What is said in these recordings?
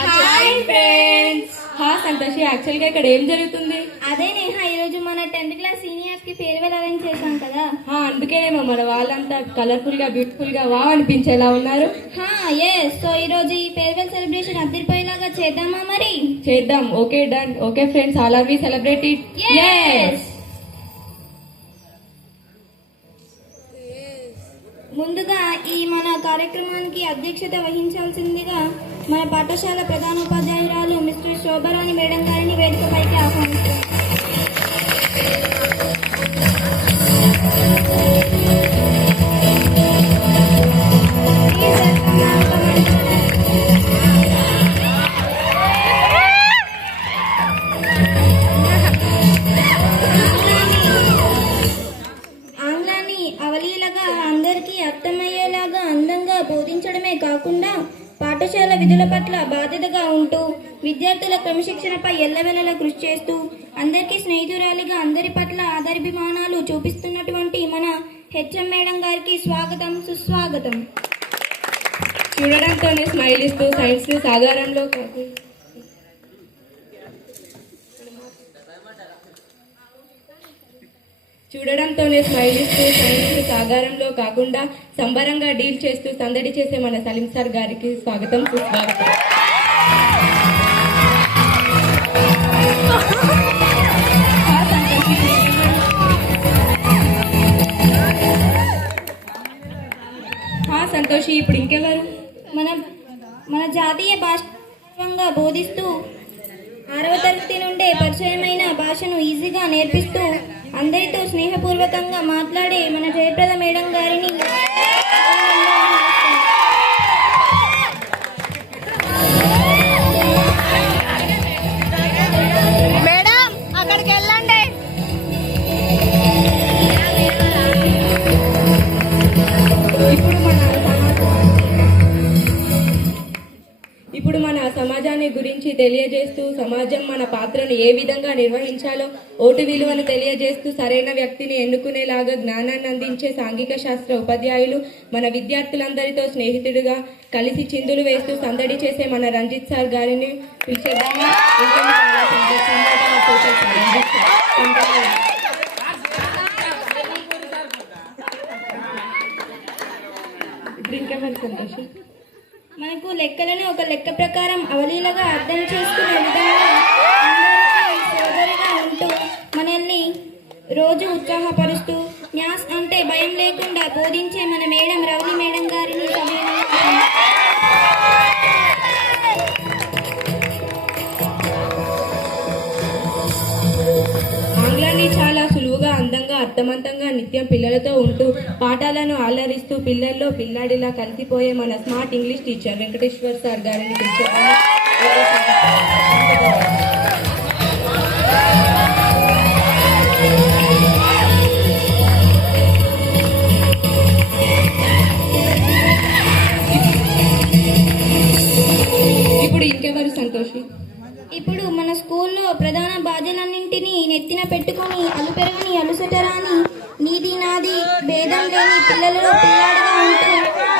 Hi friends హా సంతోషి యాక్చువల్గా ఇక్కడ ఏం జరుగుతుంది? అదే నేహ ఈరోజు మన టెన్త్ క్లాస్ సీనియర్స్కి ఫేర్వెల్ అరేంజ్ చేశాం కదా. హా అందుకేనేమో మన వాళ్ళంతా కలర్ఫుల్గా బ్యూటిఫుల్గా వా అనిపించేలా ఉన్నారు. హా ఎస్ సో ఈరోజు ఈ ఫేర్వెల్ సెలబ్రేషన్ అద్దరిపోయేలాగా చేద్దామా మరి? చేద్దాం. Okay done okay friends all are we celebrate it Yes. ముందుగా ఈ మన కార్యక్రమానికి అధ్యక్షత వహించాల్సిందిగా మన పాఠశాల ప్రధానోపాధ్యాయురాలు మిస్టర్ శోభరాణి మేడం గారిని వేదికపైకి ఆహ్వానిస్తారు అవలీలగా అందరికీ అర్థమయ్యేలాగా అందంగా బోధించడమే కాకుండా పాఠశాల విధుల పట్ల బాధ్యతగా ఉంటూ విద్యార్థుల క్రమశిక్షణపై ఎల్లవెల్లలా కృషి చేస్తూ అందరికీ స్నేహితురాలిగా అందరి పట్ల ఆదరాభిమానాలు చూపిస్తున్నటువంటి మన హెచ్ఎం మేడం గారికి స్వాగతం సుస్వాగతం. చూడడంతోనే స్మైల్ ఇస్తూ సైన్స్ని సాధారణలో చూడడంతోనే స్మైల్ ఇస్తూ సైన్స్ సాగారంలో కాకుండా సంబరంగా డీల్ చేస్తూ సందడి చేసే మన సలీం సార్ గారికి స్వాగతం సుస్వాగతం సంతోషి. ఇప్పుడు ఇంకెవరు మన మన జాతీయ భాషంగా బోధిస్తూ ఆరవ తరగతి నుండే పరిచయమైన భాషను ఈజీగా నేర్పిస్తూ అందరితో స్నేహపూర్వకంగా మాట్లాడే మన జయప్రద మేడం గారిని మన పాత్రను ఏ విధంగా నిర్వహించాలో ఓటు విలువను తెలియజేస్తూ సరైన వ్యక్తిని ఎన్నుకునేలాగా జ్ఞానాన్ని అందించే సాంఘిక శాస్త్ర ఉపాధ్యాయులు మన విద్యార్థులందరితో స్నేహితుడిగా కలిసి చిందులు వేస్తూ సందడి చేసే మన రంజిత్ సార్ గారిని సంతోషం మనకు లెక్కలను ఒక లెక్క ప్రకారం అవలీలగా అర్థం చేసుకునే విధంగా అందరికీ సోదరిగా ఉంటూ మనల్ని రోజు ఉత్సాహపరుస్తూ న్యాస్ అంటే భయం లేకుండా బోధించే మన మేడం రవలి మేడం గారిని ఆంగ్లాన్ని చాలా సులువుగా అందంగా అర్థవంతంగా నిత్యం పిల్లలతో ఉంటూ పాఠాలను ఆలరిస్తూ పిల్లల్లో పిల్లాడిలా కలిసిపోయే మన smart English teacher Venkateshwar sir గారిని పిలిచేవారు. నీది భేదం లేని పిల్లలలో పిల్లాడిగా ఉంటూ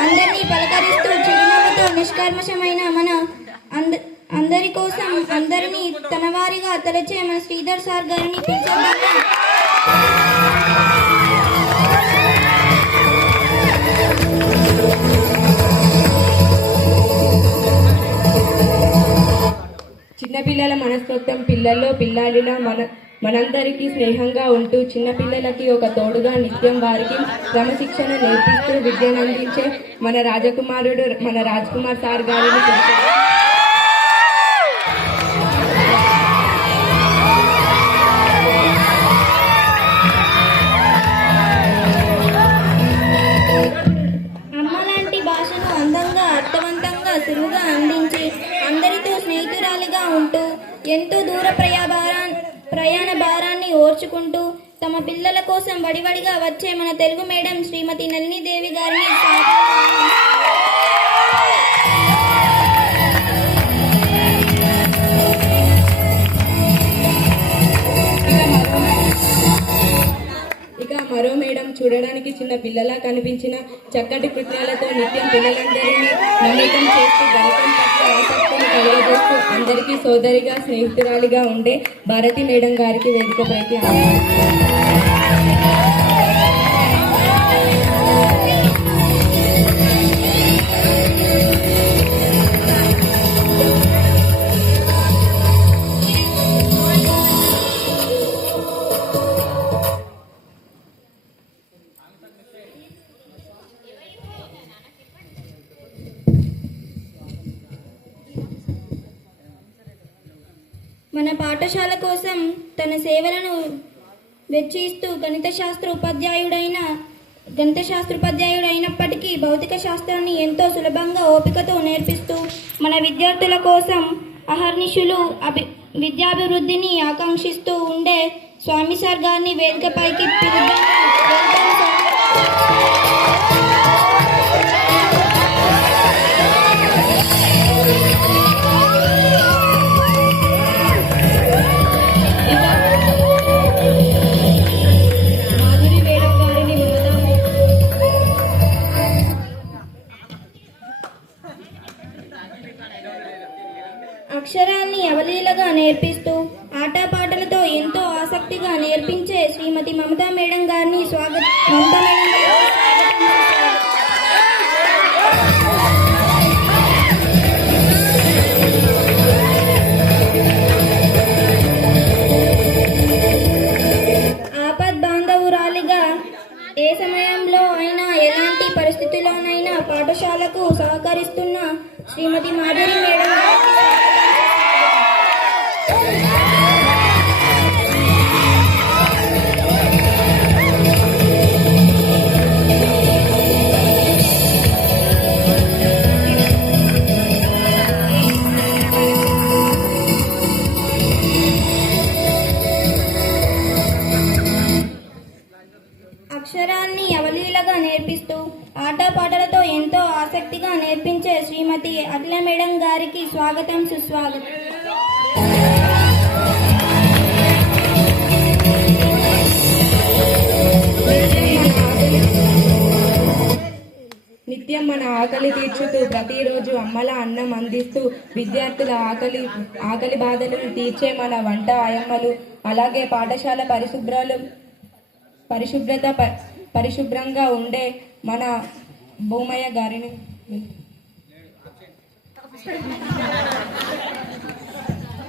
అందరినీ పలకరిస్తూ చిరునవ్వుతో నిష్కర్మషమైన మన అంద అందరి కోసం అందరినీ తన వారిగా తలచే మన శ్రీధర్ సార్ గారిని పిలిచేద్దామా? చిన్నపిల్లల మనస్తత్వం పిల్లల్లో పిల్లాడిలో మన మనందరికీ స్నేహంగా ఉంటూ చిన్నపిల్లలకి ఒక తోడుగా నిత్యం వారికి క్రమశిక్షణ నేర్పిస్తూ విద్యను అందించే మన రాజకుమారుడు మన రాజ్ కుమార్ సార్ గారిని పిల్లల కోసం వడివడిగా వచ్చే మన తెలుగు మేడం శ్రీమతి నళినీదేవి గారిని ఇక మరో మేడం చూడడానికి చిన్న పిల్లలా కనిపించిన చక్కటి కృత్యాలతో నిత్యం పిల్లలందరినీ నమ్మకం చేస్తూ గణితం పట్ల ఆసక్తిని అందరికీ సోదరిగా స్నేహితురాలిగా ఉండే భారతి మేడం గారికి వేదికపైకి మన పాఠశాల కోసం తన సేవలను వెచ్చిస్తూ గణిత శాస్త్ర ఉపాధ్యాయుడైన గణిత శాస్త్రోపాధ్యాయుడు అయినప్పటికీ భౌతిక శాస్త్రాన్ని ఎంతో సులభంగా ఓపికతో నేర్పిస్తూ మన విద్యార్థుల కోసం అహర్నిశులు అభి విద్యాభివృద్ధిని ఆకాంక్షిస్తూ ఉండే స్వామి సార్ గారిని వేదికపైకి పిలుద్దాం. నేర్పిస్తూ ఆటపాటలతో ఎంతో ఆసక్తిగా నేర్పించే శ్రీమతి మమతా మేడం గారిని స్వాగత మమతా మేడం స్వాగతం. ఆపద్ బాంధవురాలిగా ఏ సమయంలో అయినా ఎలాంటి పరిస్థితుల్లోనైనా పాఠశాలకు సహకరిస్తున్న శ్రీమతి మాధురి మేడం అక్షరాన్ని అవలీలగా నేర్పిస్తూ ఆటపాటలతో ఎంతో ఆసక్తిగా నేర్పించే శ్రీమతి అఖిల మేడం గారికి స్వాగతం సుస్వాగతం. నిత్యం మన ఆకలి తీర్చుతూ ప్రతిరోజు అమ్మల అన్నం అందిస్తూ విద్యార్థుల ఆకలి ఆకలి బాధలను తీర్చే మన వంట ఆయమ్మలు అలాగే పాఠశాల పరిశుభ్రాలు పరిశుభ్రత ప- పరిశుభ్రంగా ఉండే మన భూమయ్య గారిని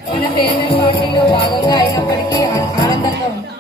మన ఫేర్వెల్ పార్టీలో భాగంగా అయినప్పటికీ ఆనందంగా ఉంది